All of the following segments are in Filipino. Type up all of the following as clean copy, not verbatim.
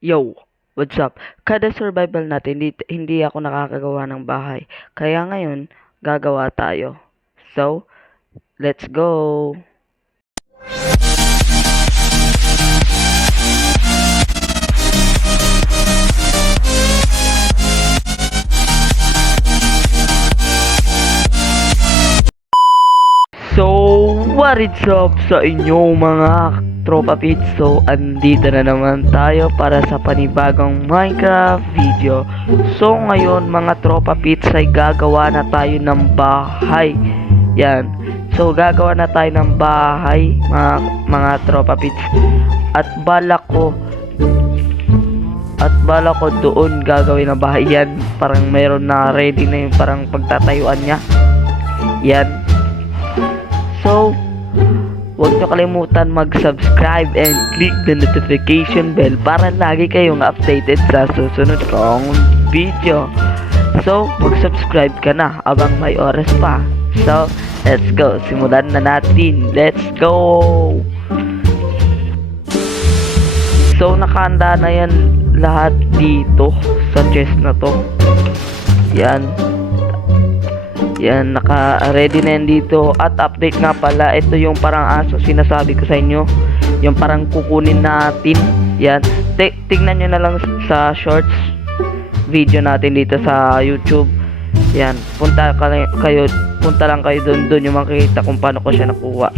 Yo, what's up? Kada survival natin, hindi ako nakakagawa ng bahay. Kaya ngayon, gagawa tayo. So, let's go! So, what is up sa inyo mga tropa pits? So, andito na naman tayo para sa panibagong Minecraft video. So, ngayon mga tropa pits ay gagawa na tayo ng bahay. Yan. So, gagawa na tayo ng bahay mga tropa pits. At balak ko doon gagawin na bahay yan. Parang meron na ready na yung parang pagtatayuan niya. Yan. So, huwag nyo kalimutan mag-subscribe and click the notification bell para lagi kayong updated sa susunod kong video. So, mag-subscribe ka na abang may oras pa. So, let's go. Simulan na natin. Let's go! So, nakahanda na yan lahat dito sa chest na to. Yan. Yan, naka-ready na yan dito. At update nga pala, ito yung parang aso sinasabi ko sa inyo. Yung parang kukunin natin. Yan. Tingnan nyo na lang sa shorts video natin dito sa YouTube. Yan. Punta lang kayo doon yung makikita kung paano ko siya nakuha.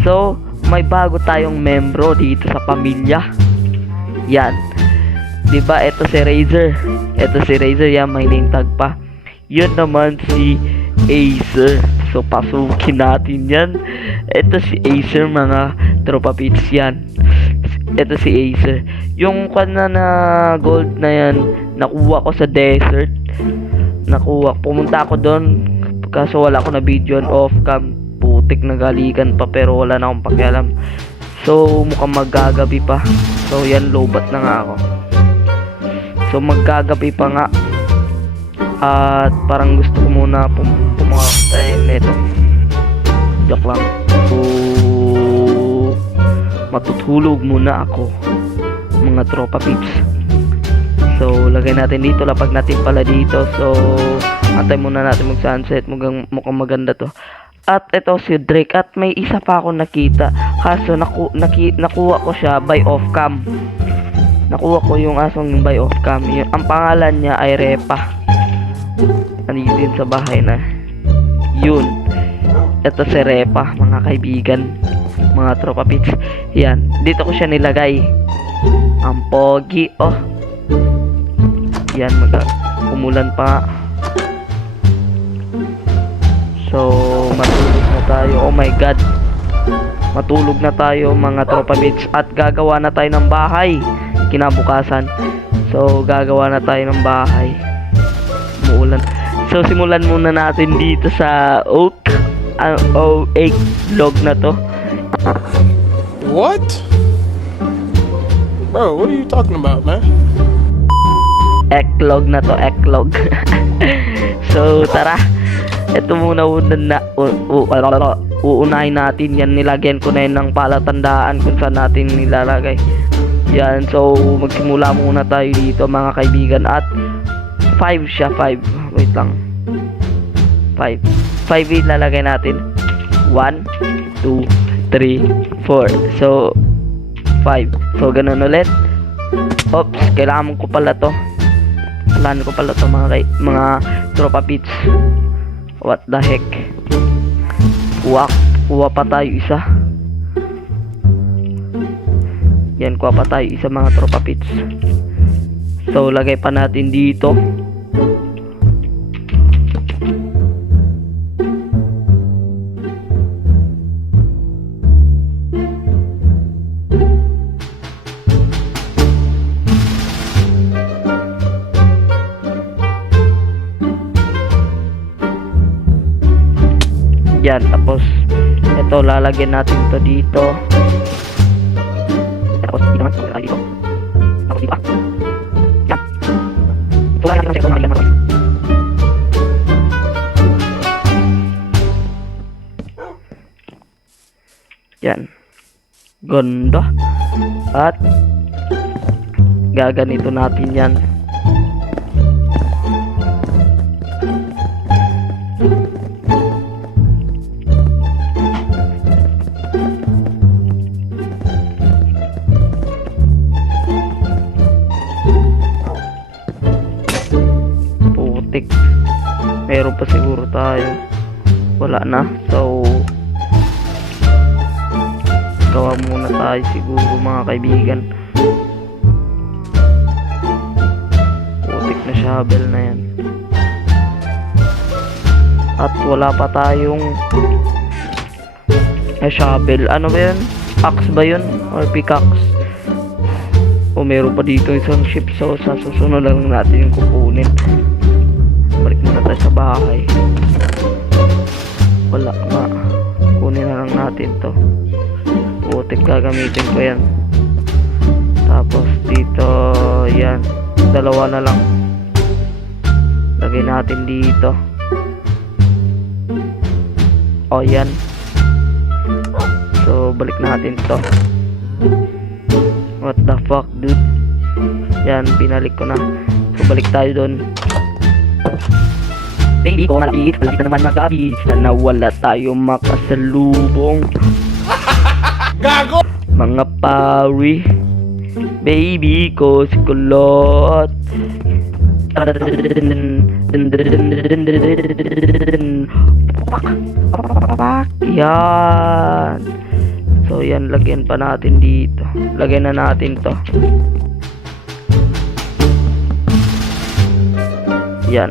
So, may bago tayong membro dito sa pamilya. Yan. Diba, ito si Razer. Ito si Razer, yan, may name tag pa. Yun naman si Acer. So, pasukin natin yan. Ito si Acer, mga tropa pits yan. Ito si Acer. Yung kana na gold na yan, nakuha ko sa desert. Pumunta ako doon. Kaso wala ko na video on off cam. Putik na galikan pa pero wala na akong pakialam. So, mukhang magagabi pa. So, yan, lobat na nga ako. So, magagabi pa nga. At parang gusto ko muna pumakatayin nito. Joke lang. So, matutulog muna ako, mga tropa peeps. So, lagay natin dito. Lapag natin pala dito. So, antay muna natin mag-sunset. Mukhang maganda to. At ito si Drake. At may isa pa ako nakita. Kaso, nakuha ko siya by off cam. Nakuha ko yung asong by off cam. Ang pangalan niya ay Repa. Nandito din sa bahay na yun. Ito si Repa, mga kaibigan, mga tropa pits. Yan, dito ko siya nilagay. Ang pogi. Oh, yan, umulan pa. So, matulog na tayo. Oh my god, matulog na tayo mga tropa pits. At gagawa na tayo ng bahay kinabukasan. So, gagawa na tayo ng bahay. Umuulan. So, simulan muna natin dito sa oak log na to. What? Bro, what are you talking about, man? Eklog na to, eklog. So, tara. Ito muna uunahin natin yan. Nilagyan ko na yun ng palatandaan kung saan natin nilalagay. Yan, so magsimula muna tayo dito mga kaibigan. At 5 siya, 5. Wait lang. 5 ilalagay natin. 1, 2, 3, 4. So, 5. So, ganun ulit. Oops, kailangan ko pala to. Kailangan ko pala to mga tropa pits. What the heck? Kuha pa tayo isa. Yan, kuha pa tayo isa mga tropa pits. So, lagay pa natin dito. Yan, tapos ito lalagyan natin to dito. Tapos dito naman dito. Tapos dito. Yan. Ito lang natin sa mga yan. Ganda. At gaganito natin yan. Putik. Meron pa siguro tayo. Wala na. So gawa muna tayo siguro mga kaibigan. Putik na shovel na yan. At wala pa tayong shovel. Ano ba yun? Axe ba yun? Or pickaxe? O meron pa dito isang ship. So sa susunod lang natin yung kukunin. Balik muna tayo sa bahay. Wala nga. Kunin na lang natin to. Putik, gagamitin ko yan. Tapos dito, yan. Dalawa na lang. Lagay natin dito. O, yan. So, balik natin to. What the fuck, dude? Yan, pinalik ko na. So, balik tayo doon. Baby ko, malapit na naman magabi. Sana wala tayo makasalubong. Gago! Mga pari. Baby ko si kulot. Yan. So yan, lagyan pa natin dito. Lagyan na natin to. Yan.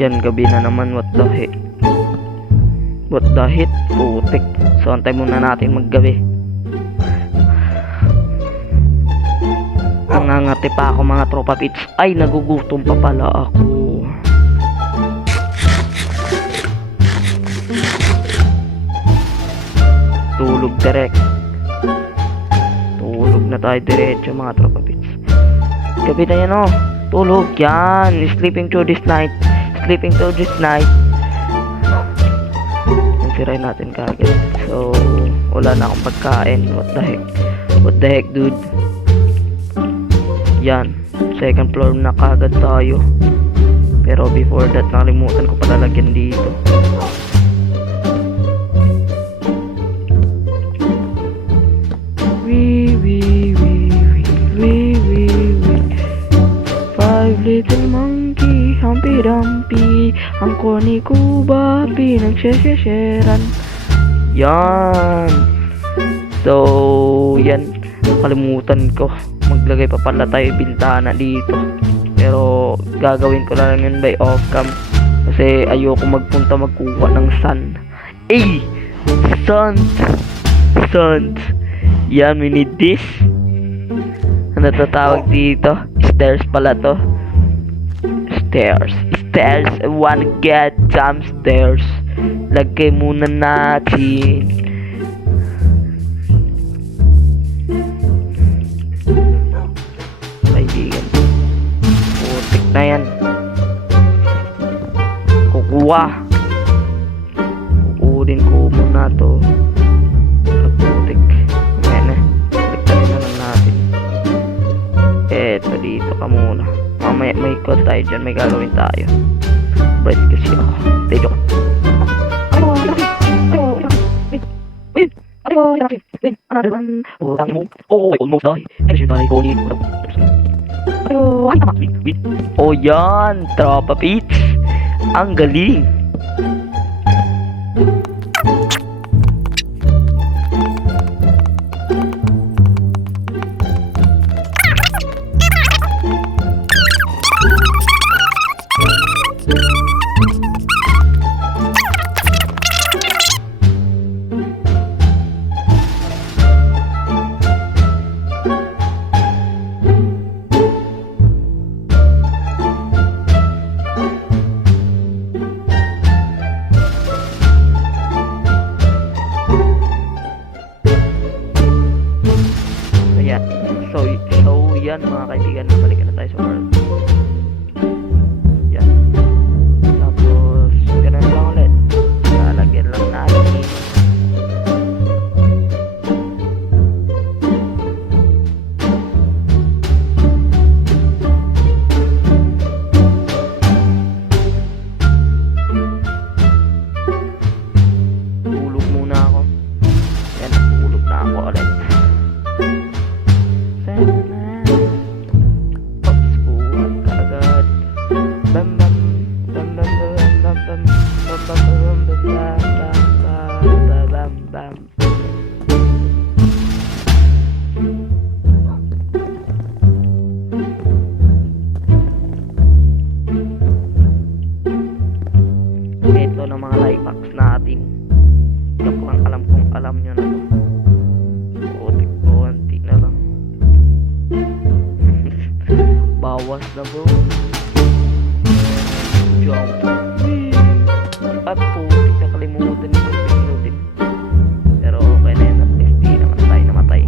Yan, gabi na naman. What the heck? What the heck? Putik. So, antay muna natin maggabi. Nangangati pa ako mga tropa pits. Ay, nagugutom pa pala ako. Tulog direct. Tulog na tayo diretso mga tropa pits. Gabi na yan, oh. Tulog yan. Sleeping through this night. Sleeping through this night. Siray natin kagad. So, wala na akong pagkain. What the heck? What the heck, dude? Yan. Second floor na kagad tayo. Pero before that, nakalimutan ko pala lagyan dito. Five little monkey, Humpy Dumpy, ang corny kuba, pinagsesesheran. Yan. So, yan. Kalimutan ko. Maglagay pa pala tayo bintana dito. Pero, gagawin ko lang yun by off-cam. Kasi, ayoko magpunta magkuha ng sun. Eh! Sun! Sun! Yan, we need this. Ano tatawag dito? Stairs pala to. Stairs. Stairs. I wanna get some stairs. Lagay muna natin. Kaibigan. Putik na yan. Kukuha. Kukunin ko muna to. Putik. Ayan na. Baliktad na lang natin. Eto, dito ka muna. Mamaya may call tayo dyan. May gagawin tayo. Bright kasi ako. Tayo ko. Another one. Utang mo. Oh, I almost die. Kasi na ikaw ni. Oh, yan. Tropa Peach. Ang galing. Yan. So yan mga kaibigan, balik na tayo sa world. Yan. Tapos, ganun lang ulit. Lalagyan lang natin. Tulog muna ako. Yan, tulog na ako ulit. Ops, buhat ka agad. Bam bam bam bam bam bam bam bam bam bam bam bam bam bam. Ito ng mga life hacks natin. Joke lang, alam kong alam nyo na to. Konti na lang. Bawas na bro. Jump. At putik na kalimutan yung pinutin. Pero okay na yun, at least di naman tayo namatay.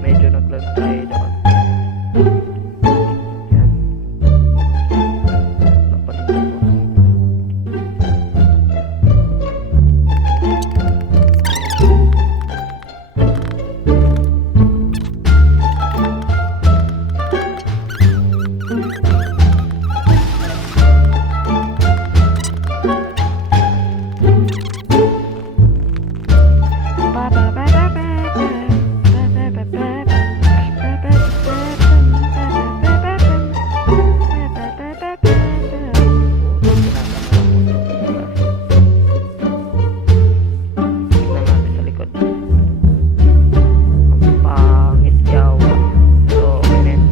Medyo naglag tayo doon. Yan. Napalitan ko. Tingnan natin sa likod. Ang pangit yawa. So, okay na yun.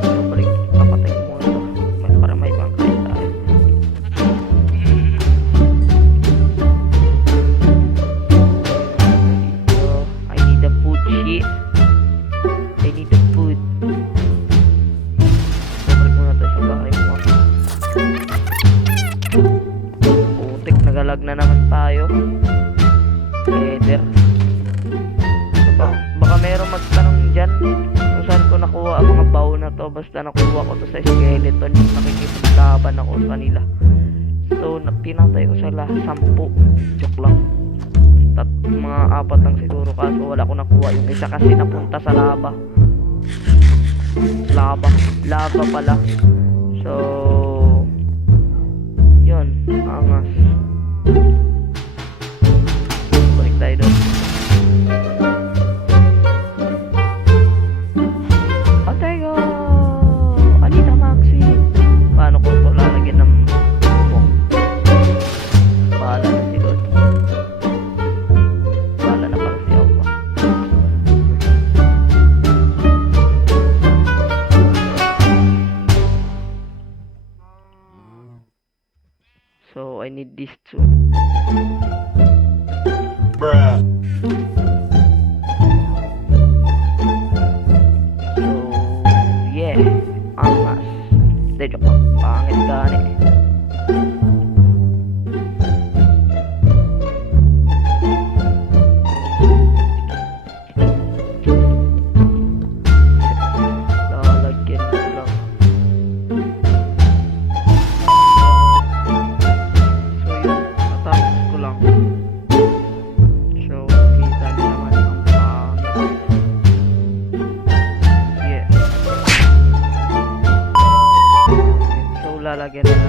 So, balik. Papatay ko muna ito. Para may bangkay tayo. So, I need the food shit. I need the food. So, balik muna tayo sa bahay mo. Putik, nagalag na naman tayo. Header. Baka meron magtanong dyan kung saan ko nakuha ang mga bow na to. Basta nakuha ko to sa skeleton. Nakikipaglaban ako sa kanila. So, pinatay ko sila 10. Joke lang. Mga 4 lang siguro. Kaso wala ko nakuha. Yung isa kasi napunta sa lava. Lava pala. So, yun. Angas. Balik tayo doon. Patay ko! Anita Maxi! Paano ko ito lalagyan ng bubong? Bahala na si Lord. Bahala na pala si Awa. So, I need this too. Bruh. So, yeah. Angas. Hindi, joke lang. Pangit gani. Lalagyan ko lang. So, yun. Natapos ko lang. So, kita niyo naman ang pangit. Yeah. So, lalagyan na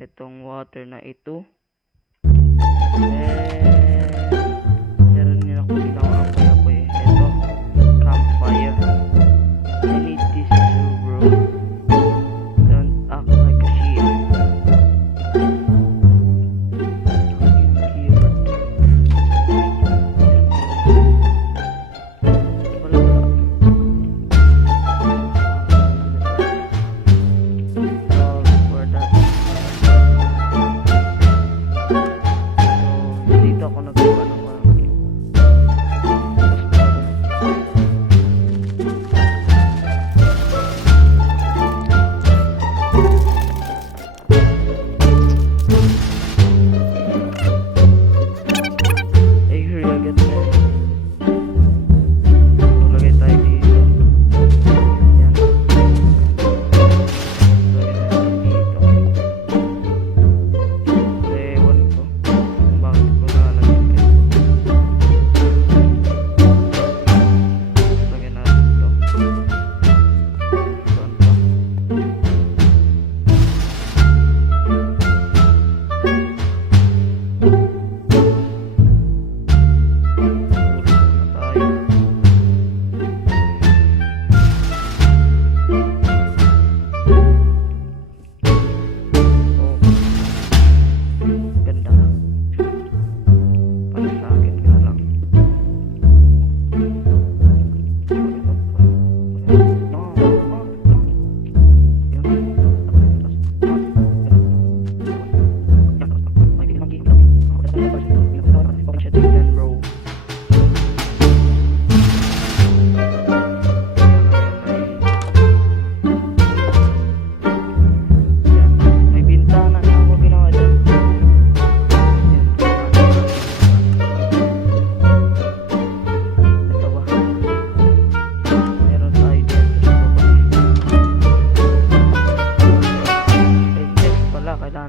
itong water na ito. Meron din ako ginawa apoy-apoy. Ito, campfire. I need this too, bro. Don't act like a shit.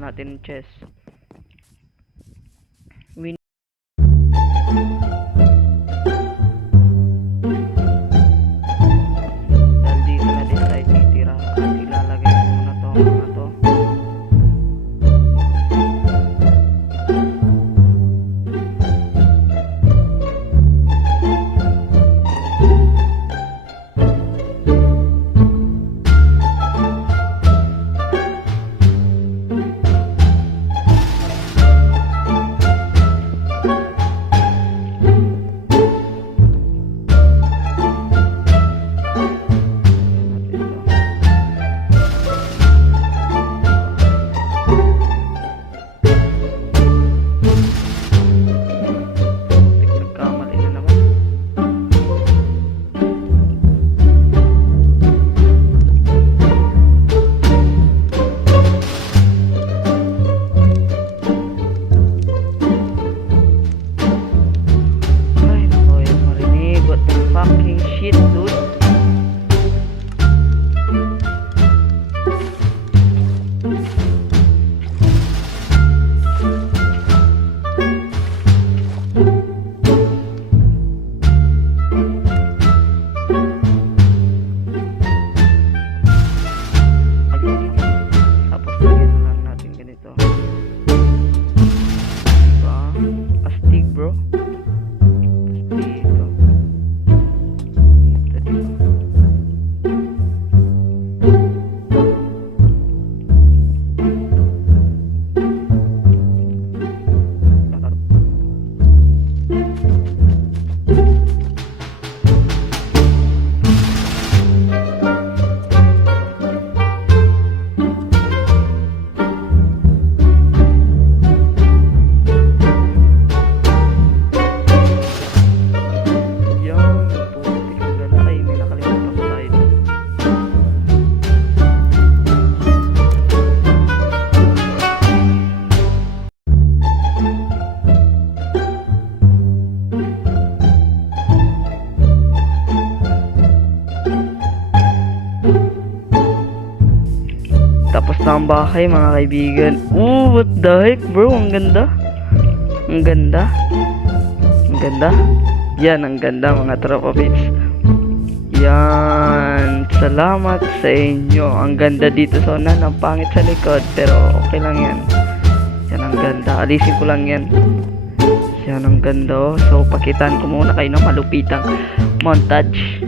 Natin chest. Dahil dito na din tayo titira at ilalagay ko muna to mga to. Tapos na ang bahay mga kaibigan. What the heck bro, ang ganda. Ang ganda. Ang ganda. Yan, ang ganda mga tropa bits. Yan. Salamat sa inyo. Ang ganda dito sa unan. Ang pangit sa likod. Pero okay lang yan. Yan ang ganda. Alisin ko lang yan. Yan ang ganda. Oh. So, pakitaan ko muna kayo ng malupitang montage.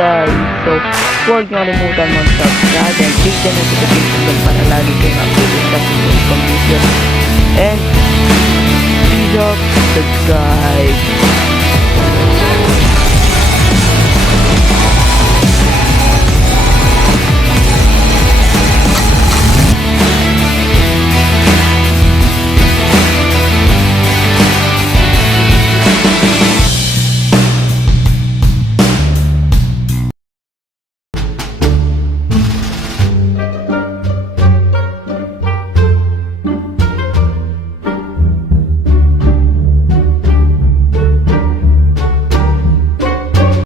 Guys, so huwag nyo kalimutan mag-subscribe and click the notification bell para lagi kayong updated sa mga video. And please subscribe.